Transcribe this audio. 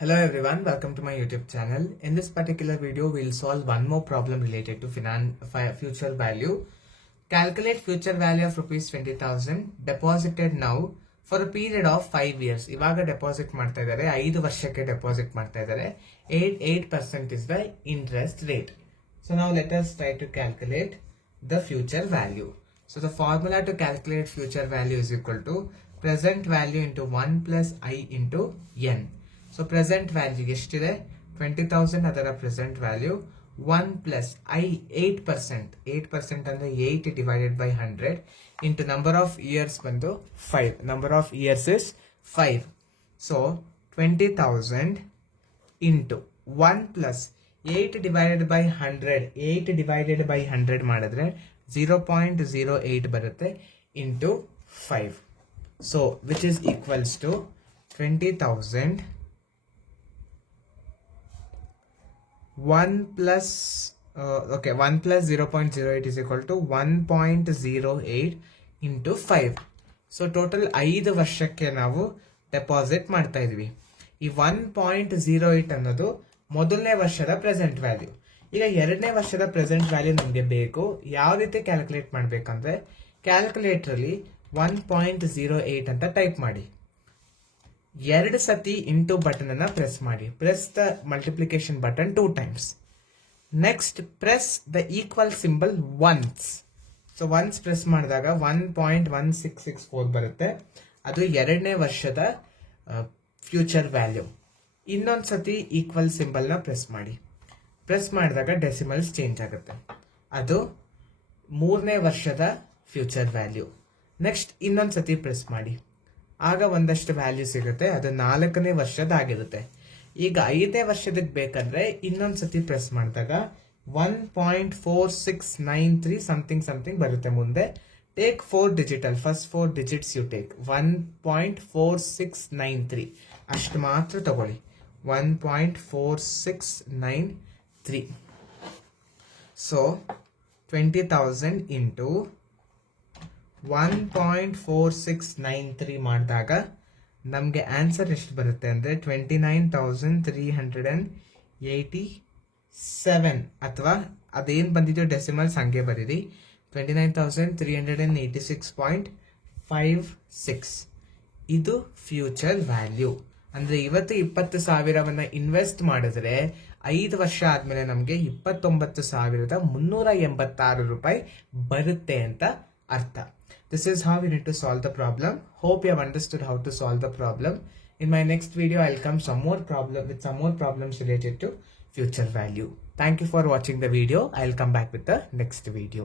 Hello everyone, welcome to my YouTube channel. In this particular video, we'll solve one more problem related to future value. Calculate future value of rupees 20,000 deposited now for a period of 5 years. ಇವಾಗ deposit ಮಾಡ್ತಾ ಇದ್ದಾರೆ 5 ವರ್ಷಕ್ಕೆ deposit ಮಾಡ್ತಾ ಇದ್ದಾರೆ 8% is the interest rate. So now let us try to calculate the future value. So the formula to calculate future value is equal to present value into 1 plus I into n. So present value ಎಷ್ಟಿದೆ 20,000 ಅದರ present value 1 plus I 8% ಅಂದ್ರೆ 8 divided by 100 into number of years ಬಂದು 5. Number of years is 5. So 20,000 into 1 plus 8 divided by 100 8 divided by 100 ಮಾಡಿದ್ರೆ 0.08 ಬರುತ್ತೆ into 5. So which is equals to 20,000 1 plus 0.08 is equal to 1.08 into 5. So total 5 ವರ್ಷಕ್ಕೆ ನಾವು deposit ಮಾಡ್ತಾ ಇದ್ವಿ. ಈ 1.08 ಅನ್ನೋದು ಮೊದಲನೇ ವರ್ಷದ ಪ್ರೆಸೆಂಟ್ ವ್ಯಾಲ್ಯೂ. ಈಗ ಎರಡನೇ ವರ್ಷದ ಪ್ರೆಸೆಂಟ್ ವ್ಯಾಲ್ಯೂ ನಮಗೆ ಬೇಕು. ಯಾವ ರೀತಿ ಕ್ಯಾಲ್ಕುಲೇಟ್ ಮಾಡಬೇಕಂದ್ರೆ ಕ್ಯಾಲ್ಕುಲೇಟರಲ್ಲಿ 1.08 ಅಂತ ಟೈಪ್ ಮಾಡಿ, 2 ಸತಿ ಇಂಟು ಬಟನ್ ಅನ್ನ ಪ್ರೆಸ್ ಮಾಡಿ. Press the multiplication button 2 times. Next press the equal symbol once. So once press ಮಾಡಿದಾಗ 1.1664 ಬರುತ್ತೆ. ಅದು ಎರಡನೇ ವರ್ಷದ ಫ್ಯೂಚರ್ ವ್ಯಾಲ್ಯೂ. ಇನ್ನೊಂದು ಸತಿ ಈಕ್ವಲ್ ಸಿಂಬಲ್ನ ಪ್ರೆಸ್ ಮಾಡಿ. ಪ್ರೆಸ್ ಮಾಡಿದಾಗ ಡೆಸಿಮಲ್ಸ್ ಚೇಂಜ್ ಆಗುತ್ತೆ. ಅದು ಮೂರನೇ ವರ್ಷದ ಫ್ಯೂಚರ್ ವ್ಯಾಲ್ಯೂ. ನೆಕ್ಸ್ಟ್ ಇನ್ನೊಂದು ಸತಿ ಪ್ರೆಸ್ ಮಾಡಿ, ಆಗ ಒಂದಷ್ಟು ವ್ಯಾಲ್ಯೂ ಸಿಗುತ್ತೆ. ಅದು 4ನೇ ವರ್ಷದಾಗಿರುತ್ತೆ. ಈಗ 5ನೇ ವರ್ಷದಕ್ಕೆ ಬೇಕಂದ್ರೆ ಇನ್ನೊಂದು ಸತಿ ಪ್ರೆಸ್ ಮಾಡಿದಾಗ 1.4693 ಸಮಥಿಂಗ್ ಬರುತ್ತೆ. ಮುಂದೆ take 4 digital, first 4 digits you take 1.4693 ಅಷ್ಟು ಮಾತ್ರ ತಗೊಳ್ಳಿ. 1.4693. ಸೊ 20,000 ಇಂಟು 1.4693 ಮಾಡಿದಾಗ ನಮಗೆ ಆನ್ಸರ್ ಎಷ್ಟು ಬರುತ್ತೆ ಅಂದರೆ 29,387, ಅಥವಾ ಅದೇನು ಬಂದಿದೆಯೋ ಡೆಸಿಮಲ್ಸ್ ಹಂಗೆ ಬರೀರಿ, 29,386.56. ಇದು ಫ್ಯೂಚರ್ ವ್ಯಾಲ್ಯೂ. ಅಂದರೆ ಇವತ್ತು 20,000 ಇನ್ವೆಸ್ಟ್ ಮಾಡಿದ್ರೆ 5 ವರ್ಷ ಆದಮೇಲೆ ನಮಗೆ 29,386 ರೂಪಾಯಿ ಬರುತ್ತೆ ಅಂತ ಅರ್ಥ. This is how we need to solve the problem. Hope you have understood how to solve the problem. In my next video, I'll come some more problems related to future value. Thank you for watching the video. I'll come back with the next video.